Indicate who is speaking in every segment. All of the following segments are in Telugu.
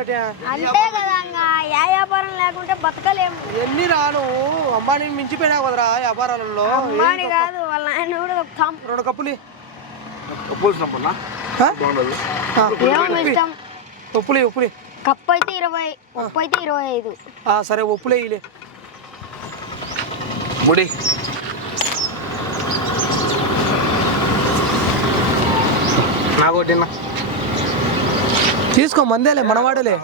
Speaker 1: అంతే కదా ఏ వ్యాపారం లేకుంటే బతకలేము.
Speaker 2: ఎన్ని రాను? అంబానీని మించిపోయినా కదరా వ్యాపారాలలో
Speaker 1: అమ్మాని కాదు వాళ్ళ ఆయన కూడా చెప్తాం
Speaker 2: రెండు కప్పులు
Speaker 3: బాగుండదు.
Speaker 1: ఇష్టం.
Speaker 2: ఉప్పులి ఉప్పులి
Speaker 1: కప్పు అయితే ఇరవై ఉప్పు అయితే ఇరవై ఐదు.
Speaker 2: ఆ, సరే ఉప్పులే ఇలే
Speaker 3: ముడి. నాకు ఒకటిన్నా
Speaker 2: తీసుకో మందేలే మనవాడలే.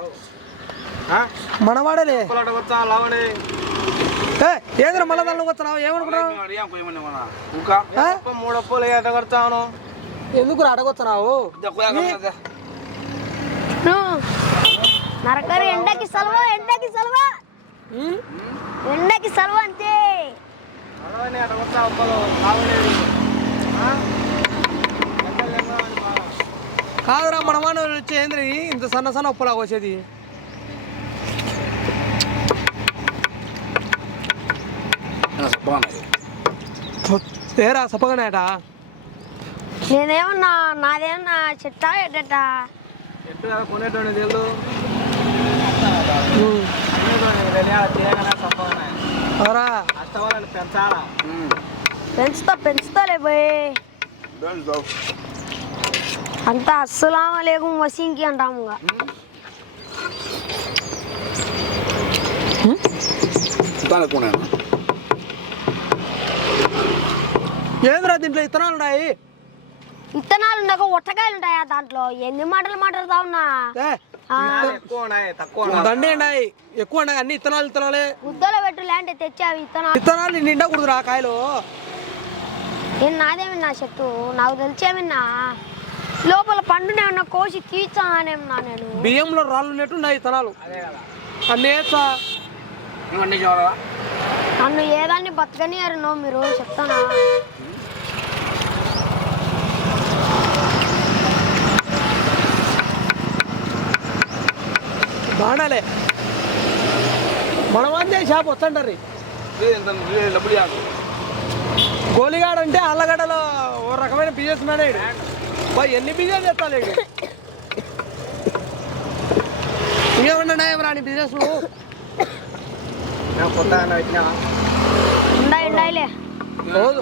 Speaker 2: మనవాడలే.
Speaker 3: వచ్చా లావడే
Speaker 2: ఏ ఏంద్ర మళ్ళా దానిలో వస్తున్నావు ఏమనుకున్నావు
Speaker 3: అడిగాం పోయమని మన ఇంకా
Speaker 2: ఆ?
Speaker 3: మూడు అప్పులు ఎంత కడతాను?
Speaker 2: ఎందుకు అడగొస్తున్నావు
Speaker 1: నరకరు ఎండకి సెలవు ఎండకి సెలవు? ఎండకి సెలవు అంతే.
Speaker 2: కాదురా మనవాడు వచ్చి ఏంద్ర ఇంత సన్న సన్న ఉప్పులాగా వచ్చేది. ఏరా సప్పగానేట?
Speaker 1: నేనేమన్నా నాదేమన్నా చెట్టా ఎట్టా
Speaker 3: కదా తెలుసు
Speaker 1: పెంచుతా పెంచుతాలే పోయి అంతా అస్సలాం లేకు వసీంకి అంటాము
Speaker 2: ఏంద్రా దీంట్లో ఇత్తనాలు ఉన్నాయి?
Speaker 1: విత్తనాలు ఉండక ఒట్టకాయలు ఉంటాయా దాంట్లో? ఎన్ని మాటలు మాట్లాడుతా ఉన్నా?
Speaker 2: దండే ఉన్నాయి. ఎక్కువ ఉన్నాయి అన్ని ఇత్తనాలు ఇత్తనాలే.
Speaker 1: గుద్దలో పెట్టు లేంటే తెచ్చావి విత్తనాలు
Speaker 2: ఇత్తనాలు నిండా కుడుదురా కాయలు.
Speaker 1: ఏం నాదేమిన్నా చెట్టు? నాకు తెలిసేమిన్నా లోపల పండునే ఉన్న కోసి తీర్చానేమన్నా నేను.
Speaker 2: బియ్యంలో రాళ్ళు ఉన్నట్టు ఉన్నాయి ఇత్తనాలు
Speaker 3: అదే కదా. ఇవన్నీ
Speaker 1: నన్ను ఏదాన్ని బతకనియారు నో మీరు చెప్తానా?
Speaker 2: బాణాలే. మనమందే షాప్ వస్తుంటారు.
Speaker 3: ఎంత డబ్బులు కాదు
Speaker 2: గోలిగాడు అంటే అల్లగడ్డలో ఓ రకమైన బిజినెస్ మ్యాన్ అయ్యాడు బాయ్ ఎన్ని బిజినెస్ ఈడు? ఇంకేమన్నా రాని బిజినెస్?
Speaker 3: నేను కొత్త వచ్చినా
Speaker 1: ఉండాయి ఉండాయిలే.
Speaker 2: రోజు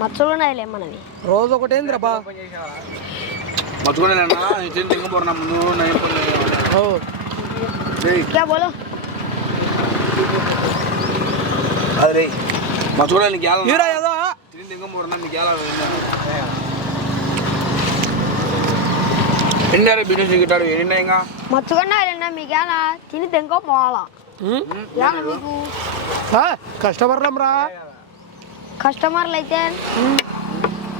Speaker 1: మచ్చలు ఉన్నాయిలే మనవి.
Speaker 2: రోజు ఒకటేందిరా బా?
Speaker 1: బోలో.
Speaker 3: అదే మర్చుకోలే నీకు
Speaker 2: ఏదో
Speaker 3: తిరిగి ఇంకా పోరా మీకు ఎలా ఎన్నారే బిజినెస్ గిట్టాడు ఎన్ని ఇంకా
Speaker 1: మచ్చుకున్నాయిలేనా మీకు ఎలా తిని తెంకో పోవాలా ఎలా మీకు
Speaker 2: రా
Speaker 1: కస్టమర్లు అయితే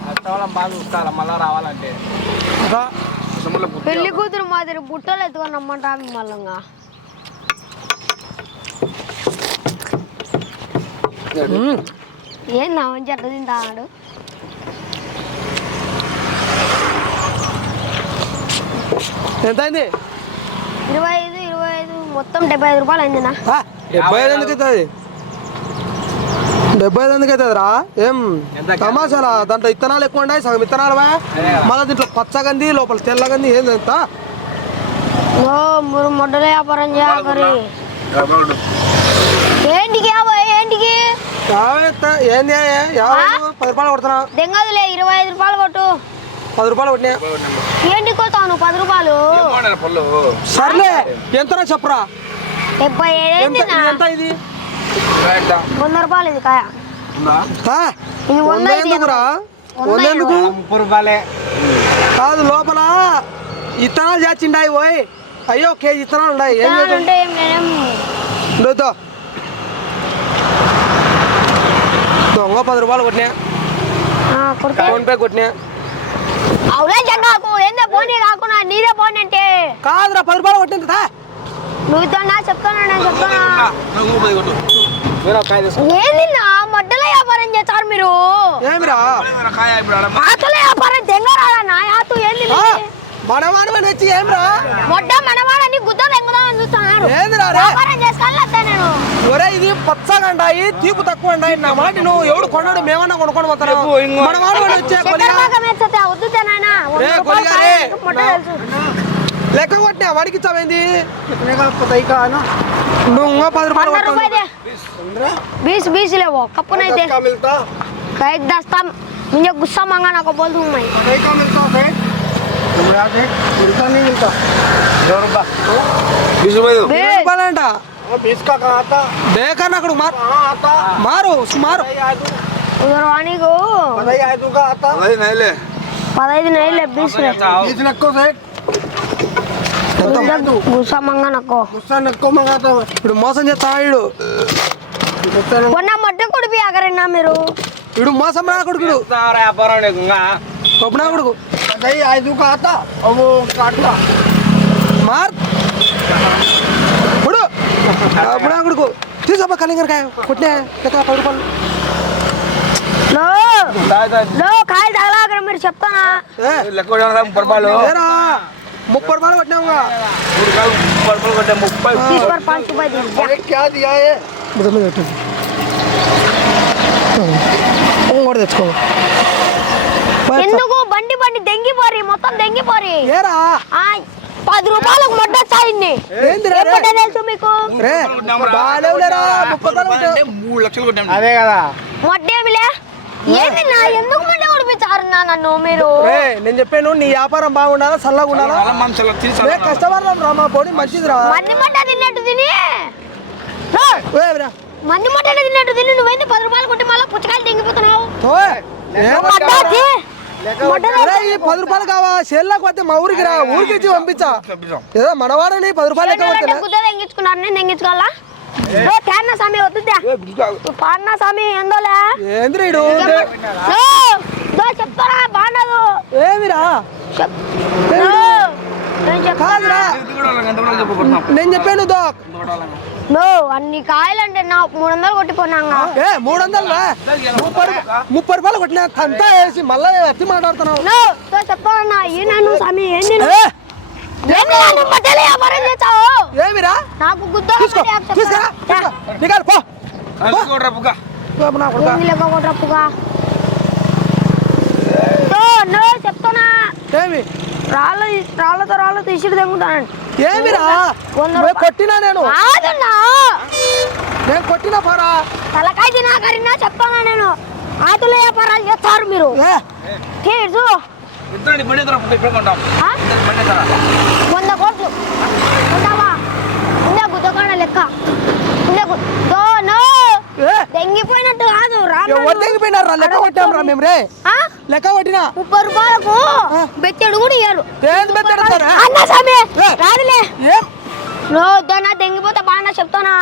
Speaker 3: కష్టవాళ్ళం బాగా చూస్తారా మళ్ళా రావాలంటే
Speaker 2: అదా,
Speaker 3: కస్టమర్ల
Speaker 1: పెళ్ళి కూతురు మాదిరి బుట్టలు ఎత్తుకొని రమ్మంటా మిమ్మల్ని ఏం నా మంచి అట్ట తింటాడు
Speaker 2: ఎంత అయింది
Speaker 1: ఇరవై ఐదు ఇరవై ఐదు మొత్తం డెబ్బై ఐదు రూపాయలు అయిందినా
Speaker 2: డెబ్బై ఐదు ఎందుకు అవుతుంది డెబ్బై ఐదు ఎందుకు అవుతుంది రా ఏం తమాషాలా? దాంట్లో ఇత్తనాలు ఎక్కువ ఉన్నాయి సగం ఇత్తనాలు మళ్ళీ దీంట్లో పచ్చగంది లోపల తెల్లగంది ఏంది ఎంత
Speaker 1: ఓ మీరు మొడ్డల వ్యాపారం చేయకరి ఏంటికి యాభై ఏంటికి?
Speaker 2: యాభై ఏంది? యాభై పది రూపాయలు కొడుతున్నా.
Speaker 1: దెంగదులే ఇరవై ఐదు రూపాయలు కొట్టు.
Speaker 2: పది రూపాయలు కొట్టినా.
Speaker 1: కొట్టావు నువ్వు పది రూపాయలు?
Speaker 2: సర్లే ఎంతరా చెప్పరా.
Speaker 1: డెబ్బై
Speaker 2: ఎంత
Speaker 1: ఏడేంది
Speaker 2: ఎంత ఇది?
Speaker 1: వంద రూపాయలు ఇది కాయ.
Speaker 2: ఆ,
Speaker 1: ఇది వంద
Speaker 2: వంద
Speaker 1: ఇది
Speaker 2: ఎందుకురా?
Speaker 1: వంద
Speaker 2: వంద ఎందుకు?
Speaker 3: ముప్పై రూపాయలే.
Speaker 2: కాదు లోపల ఇత్తనాలు చేర్చిండాయి పోయి అయ్యో కేజీ ఇత్తనాలు ఉన్నాయి. ఏం
Speaker 1: విత్తనాలు
Speaker 2: చేద్దాం?
Speaker 1: ఉంటే నేనేం
Speaker 2: దొద్దో దొంగ పది రూపాయలు కొట్టినా.
Speaker 1: ఆ, కొడితే
Speaker 2: ఫోన్ పే కొట్టినా.
Speaker 1: జగ్గాకు ఏందే పోనీ కాకుండా నీదే పోనీ అంటే?
Speaker 2: కాదురా పది రూపాయలు కొట్టింది దా.
Speaker 1: నువ్వు ఇద్దన్నా చెప్తానా నేను చెప్తానా?
Speaker 3: ముప్పై కొట్టు వేరే కాయ తీసుకో
Speaker 1: ఏంది నా మొడ్డల వ్యాపారం చేస్తారు మీరు?
Speaker 2: ఏమిరా?
Speaker 1: వ్యాపారం తెంగరాడా నా ఏంది?
Speaker 2: మనవాణి వచ్చి ఏమిరా?
Speaker 1: మొడ్డ మనవాడని గుద్ద తెంగుదామని చూస్తున్నారు.
Speaker 2: ఏందిరా
Speaker 1: వ్యాపారం నేను
Speaker 2: ఒరే ఇది పచ్చగా అండాయి తీపు తక్కువ అండాయి నా మాట నువ్వు ఎవడు కొన్నాడు మేమన్నా కొనుక్కొని
Speaker 1: పోతున్నావు
Speaker 2: లెక్క కొట్టినా వాడికి
Speaker 3: ఇచ్చామైంది
Speaker 2: నువ్వు ఇంకా పది
Speaker 1: బీస్ బీస్ లేవో కప్పునైతే. కైక్ దస్తాం मुझे गुस्सा मांगा ना दो
Speaker 2: ఇరవై
Speaker 1: बे
Speaker 2: రూపాయలంట
Speaker 3: बीस का कहाँ आता
Speaker 2: బేకన్నా అక్కడ మారు
Speaker 3: कहाँ आता
Speaker 2: మారు మారు
Speaker 1: उधर वाणी को
Speaker 3: पता ही आयतू का आता नहीं ले
Speaker 1: पता ही नहीं ले बीस ले
Speaker 3: बीस नक्को से
Speaker 1: मुझे गुस्सा मांगा ना को
Speaker 3: गुस्सा नक्को मंगाता है
Speaker 2: ఇప్పుడు మోసం చేస్తా వీడు
Speaker 3: गुस्सा नक्को
Speaker 1: वरना मड्डे कोड भी अगर ना मेरो
Speaker 2: వీడు మోసం నా కొడుకుడు గొప్ప నా కొడుకు
Speaker 3: पता ही आयतू का आता और वो काटता
Speaker 2: మార్ బుడా కొడుకు తీసుకోబా కలింగరకాయ కొట్టినా లెక్క పది రూపాయలు.
Speaker 1: కాయలు తగలాకరా మీరు చెప్తానా?
Speaker 2: ముప్పై రూపాయలు? కొట్టినాముగా ముప్పై ఇంకోటి తెచ్చుకో.
Speaker 1: ఎందుకు? బండి బండి దెంగిపోరి మొత్తం దెంగిపోరి పది రూపాయలకు
Speaker 2: రే?
Speaker 1: ఎప్పుడు తెలుసు మీకు.
Speaker 3: అదే కదా.
Speaker 1: ఏంది నా ఎందుకు మొడ్డ ఉడిపించారు నా నన్ను మీరు?
Speaker 2: నేను చెప్పాను నీ వ్యాపారం బాగుండాలా చల్లగా ఉండాలా? రే కష్టపడదాం రా మా పొడి మంచిది రా
Speaker 1: మంది మొట్ట తిన్నట్టు తిని. మంది మొట్ట తిన్నట్టు తిని నువ్వేంది పది రూపాయలు కొట్టి మళ్ళీ పుచ్చకాయలు తెంగిపోతున్నావు?
Speaker 2: ఈ పది రూపాయలు కావా? వస్తే మా ఊరికి రా ఊరికి ఇచ్చి పంపించా. ఏదో మనవాడని పది రూపాయలు
Speaker 1: నేను చెప్తారా? బాగుండదు.
Speaker 2: ఏమిరా? కాదురా. చెప్పాను దో
Speaker 1: నో అన్ని కాయలంటే నా మూడు వందలు కొట్టిపోయినాగా
Speaker 2: ఏ మూడు వందలు ముప్పై ముప్పై రూపాయలు కొట్టినా అంతా వేసి మళ్ళీ అత్తి మాట్లాడుతున్నావు.
Speaker 1: నో తో చెప్తానన్నా ఈ నన్ను స్వామి ఏంది
Speaker 2: ఏమిరా?
Speaker 1: నాకు గుద్ద
Speaker 2: తీసుకో తీసుకురా నీకాలి పో. పో. పో, నా కొడుకా.
Speaker 1: ఏంది లెక్క కొట్టప్పుగా తో నో చెప్తానా
Speaker 2: ఏమి?
Speaker 1: రాళ్ళ రాళ్ళతో రాళ్ళతో ఇసుడు తెంగుతానండి.
Speaker 2: ఏమిరా? కొట్టినా నేను.
Speaker 1: కాదన్నా.
Speaker 2: నేను కొట్టినా పోరా?
Speaker 1: తలకాయ తినాకరినా చెప్తానా నేను? ఆతుల వ్యాపారాలు చేస్తారు మీరు.
Speaker 2: ఏ,
Speaker 1: తీర్చు ఆ? వంద కోట్లు. ఉంటావా ఉందా గుద్దకాడ లెక్క. గు- దో నో. తెంగిపోయినట్టు కాదు రామ
Speaker 2: ఎవరు తెగిపోయినారు రా? లెక్క కొట్టాం రా మేము రే? లెక్క కొట్టినా?
Speaker 1: ముప్పై రూపాయలకు బెత్తెడు కూడా ఇయ్యారు.
Speaker 2: ఏంది పెట్టారు
Speaker 1: అన్న స్వామి
Speaker 2: ఏ.
Speaker 1: రాదులే.
Speaker 2: ఏం
Speaker 1: నో వద్దన్నా తెంగిపోతే బాగా చెప్తానా?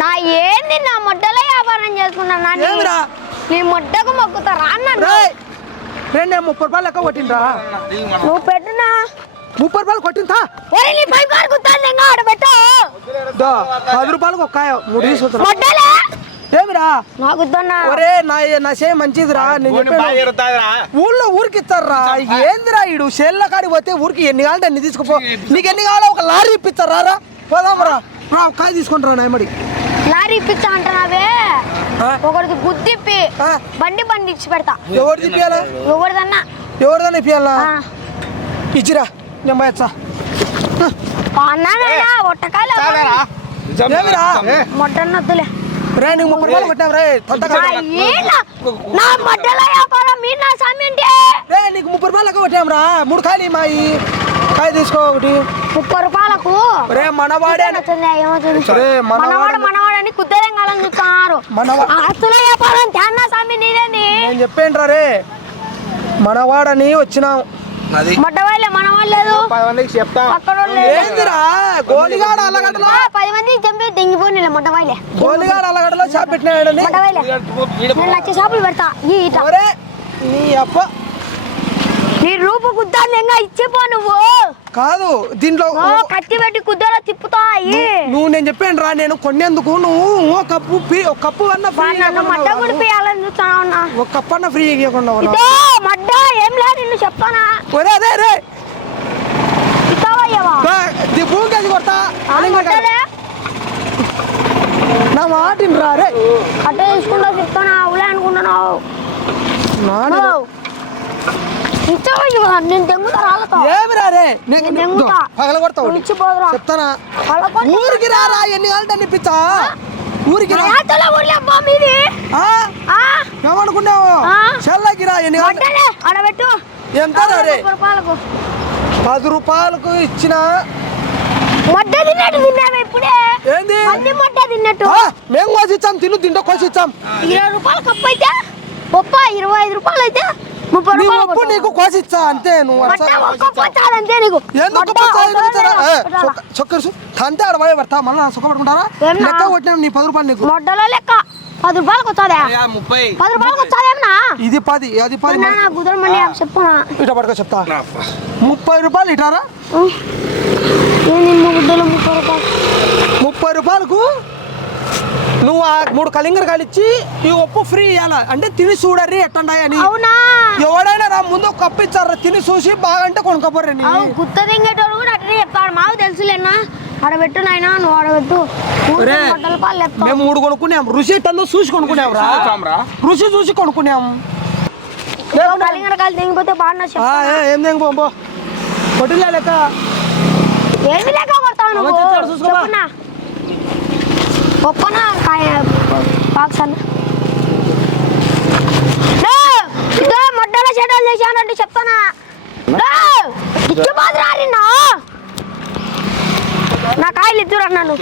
Speaker 1: నా ఏంది నా మొడ్డలో వ్యాపారం చేసుకున్నా నా మొడ్డకు మొక్కుతారా అన్న
Speaker 2: రే రే నేను ముప్పై రూపాయలు లెక్క కొట్టిండ్రా.
Speaker 1: నువ్వు పెట్టునా?
Speaker 2: ముప్పై రూపాయలు కొట్టిందా పది రూపాయలకు ఒక కాయ మూడు
Speaker 1: మొడ్డలే!
Speaker 2: ఏమిరా? ఒరే నా నా సే మంచిదిరా నేను చెప్పాను ఊళ్ళో ఊరికి ఇస్తారా? ఏందిరా ఈడు? షేర్ల కాడికి పోతే ఊరికి ఎన్ని కావాలంటే అన్ని తీసుకుపో. నీకు ఎన్ని కావాలో ఒక లారీ ఇప్పిస్తారా? రా పోదాం రా. కాయ తీసుకుంటారా నాయమడి
Speaker 1: లారీ ఇప్పించా అంటున్నావే? ఒకరికి గుద్దిప్పి. బండి బండి ఇచ్చి పెడతా.
Speaker 2: ఎవరు తిప్పియాలా
Speaker 1: ఎవరిదన్నా?
Speaker 2: ఎవరిదాన్ని ఇప్పియాలా. ఇచ్చిరా నేను పోయచ్చా
Speaker 1: అన్నానన్నా ఒట్టకాయలు
Speaker 2: ఏమిరా?
Speaker 1: మొట్టనొద్దులే
Speaker 2: రే నీకు ముప్పై రూపాయలు కొట్టాం రే తొందరగా
Speaker 1: నా మొట్టల వ్యాపారం మీరు నా స్వామి అంటే
Speaker 2: రే నీకు ముప్పై రూపాయలు లెక్క కొట్టాం రా మూడు కాయలు మాయి కాయ తీసుకో ఒకటి.
Speaker 1: ముప్పై రూపాయలకు?
Speaker 2: రే మనవాడే అని- రే
Speaker 1: మనవాడు
Speaker 2: మనవాడు
Speaker 1: మనవాడని కుద్దరంగాలని చూస్తున్నారు. ఆస్తుల వ్యాపారం ధ్యాన స్వామి నీదేని
Speaker 2: నేను చెప్పేంట్రా రే మనవాడని వచ్చినాం.
Speaker 1: మొట్టవాళ్ళే మనవాళ్ళు లేదు.
Speaker 3: పది మందికి చెప్తా.
Speaker 1: పక్కన వాళ్ళు లేదు.
Speaker 2: ఏందిరా? గోలిగాడ అల్లగడ్డలో
Speaker 1: ఆ, పది మంది చంపి తెంగిపోయిన మొట్టవాళ్ళే
Speaker 2: గోలిగాడ అల్లగడ్డలో చేప పెట్టినాడని
Speaker 1: మొట్టవాళ్ళే నేను లక్ష షాపులు పెడతా. ఈ
Speaker 2: నీ అప్ప.
Speaker 1: నీ రూపు ఇచ్చిపో నువ్వు.
Speaker 2: కాదు దీంట్లో
Speaker 1: ఓ కత్తి పెట్టి కుద్దలో తిప్పుతా అయ్యి
Speaker 2: నువ్వు నేను చెప్పాను రా నేను కొనేందుకు నువ్వు ఓ కప్పు పి- ఒక కప్పు అన్న ఫ్రీ
Speaker 1: నన్ను మడ్డ గుడిపియాలని చూస్తాను అన్నా
Speaker 2: ఒక కప్పు అన్న ఫ్రీ ఇవ్వకుండా ఉన్నావు.
Speaker 1: ఇదో మడ్డ ఏం లేదు నిన్ను చెప్తానా?
Speaker 2: ఒరే అదే రే
Speaker 1: ఇస్తావయ్యవా
Speaker 2: రా, ది భూమి కేసి కొడతా.
Speaker 1: మడ్డలే
Speaker 2: నా మాటిని రా రే.
Speaker 1: అట్టే తీసుకుంటా చెప్తానా అవులే అనుకుంటున్నావు.
Speaker 2: నాని
Speaker 1: నువ్వు. ఇచ్చావా ఇవ్వదా? నేను రాళ్ళతో.
Speaker 2: పగల కొడతావు. చెప్తానా? ఊరికి రారా ఎన్ని కావాలంటే అన్ని పిచ్చా ఊరికి? ఏమనుకున్నావు? చెల్లకి రా ఎన్ని
Speaker 1: ఆడబెట్టు.
Speaker 2: ఎంత పది రూపాయలకు. ఇచ్చిన
Speaker 1: మొట్ట తిన్నట్టు తిన్నాము ఇప్పుడే.
Speaker 2: ఏంది?
Speaker 1: అన్ని మొట్ట తిన్నట్టు.
Speaker 2: మేము కోసి ఇచ్చాం తిను తింటో కోసి ఇచ్చాం.
Speaker 1: ఇరవై రూపాయలు కప్పు అయితే పప్ప ఇరవై ఐదు రూపాయలు అయితే
Speaker 2: నీ ఒప్పు నీకు కోసి ఇచ్చా అంతే నువ్వు ఎందుకు చొక్కరు తంతే ఆడ పోయి పడతా మళ్ళీ సుఖ పడుకుంటారా? లెక్క కొట్టినాం నీ పది రూపాయలు నీకు.
Speaker 1: లెక్క. పది రూపాయలకు వచ్చాదా
Speaker 3: ముప్పై.
Speaker 1: పది రూపాయలకు వచ్చాదేమన్నా
Speaker 2: ఇది పది అది పది
Speaker 1: నాన్న కుదరమని చెప్పునా
Speaker 2: ఇట పడుకో చెప్తా. ముప్పై రూపాయలు ఇటారా?
Speaker 1: ముప్పై
Speaker 2: రూపాయలకు నువ్వు ఆ మూడు కలింగరకాయలు ఇచ్చి ఈ ఒప్పు ఫ్రీ ఇవ్వాలా అంటే తిని చూడర్రి ఎట్టండాయి అని.
Speaker 1: అవునా?
Speaker 2: ఎవడైనా నా ముందు ఒక కప్పు ఇచ్చారా తిని చూసి బాగంటే కొనుక్కోపోరని
Speaker 1: అవు గుత్త దింగేటోడు కూడా అట్లనే చెప్తాడు మాకు తెలుసులేనా ఆడబెట్టు నాయనా నువ్వు చెప్తావు
Speaker 2: మేము మూడు కొనుక్కున్నాం. రుచి చూసి కొనుక్కున్నాం రా. రుచి చూసి కొనుక్కున్నాం.
Speaker 1: తెగిపోతే బాగా
Speaker 2: ఆ, ఏ, పో. కొట్టిలే లెక్క.
Speaker 1: ఏమి లేక కొడతావు నువ్వు? ఒప్పనా కాయ బాక్స్ అన్న లే, ఇదో మొట్టల చెడ్డలు చేశానంటే చెప్తానా ఇచ్చి బాధ నా కాయలు ఇద్దరు అన్నాను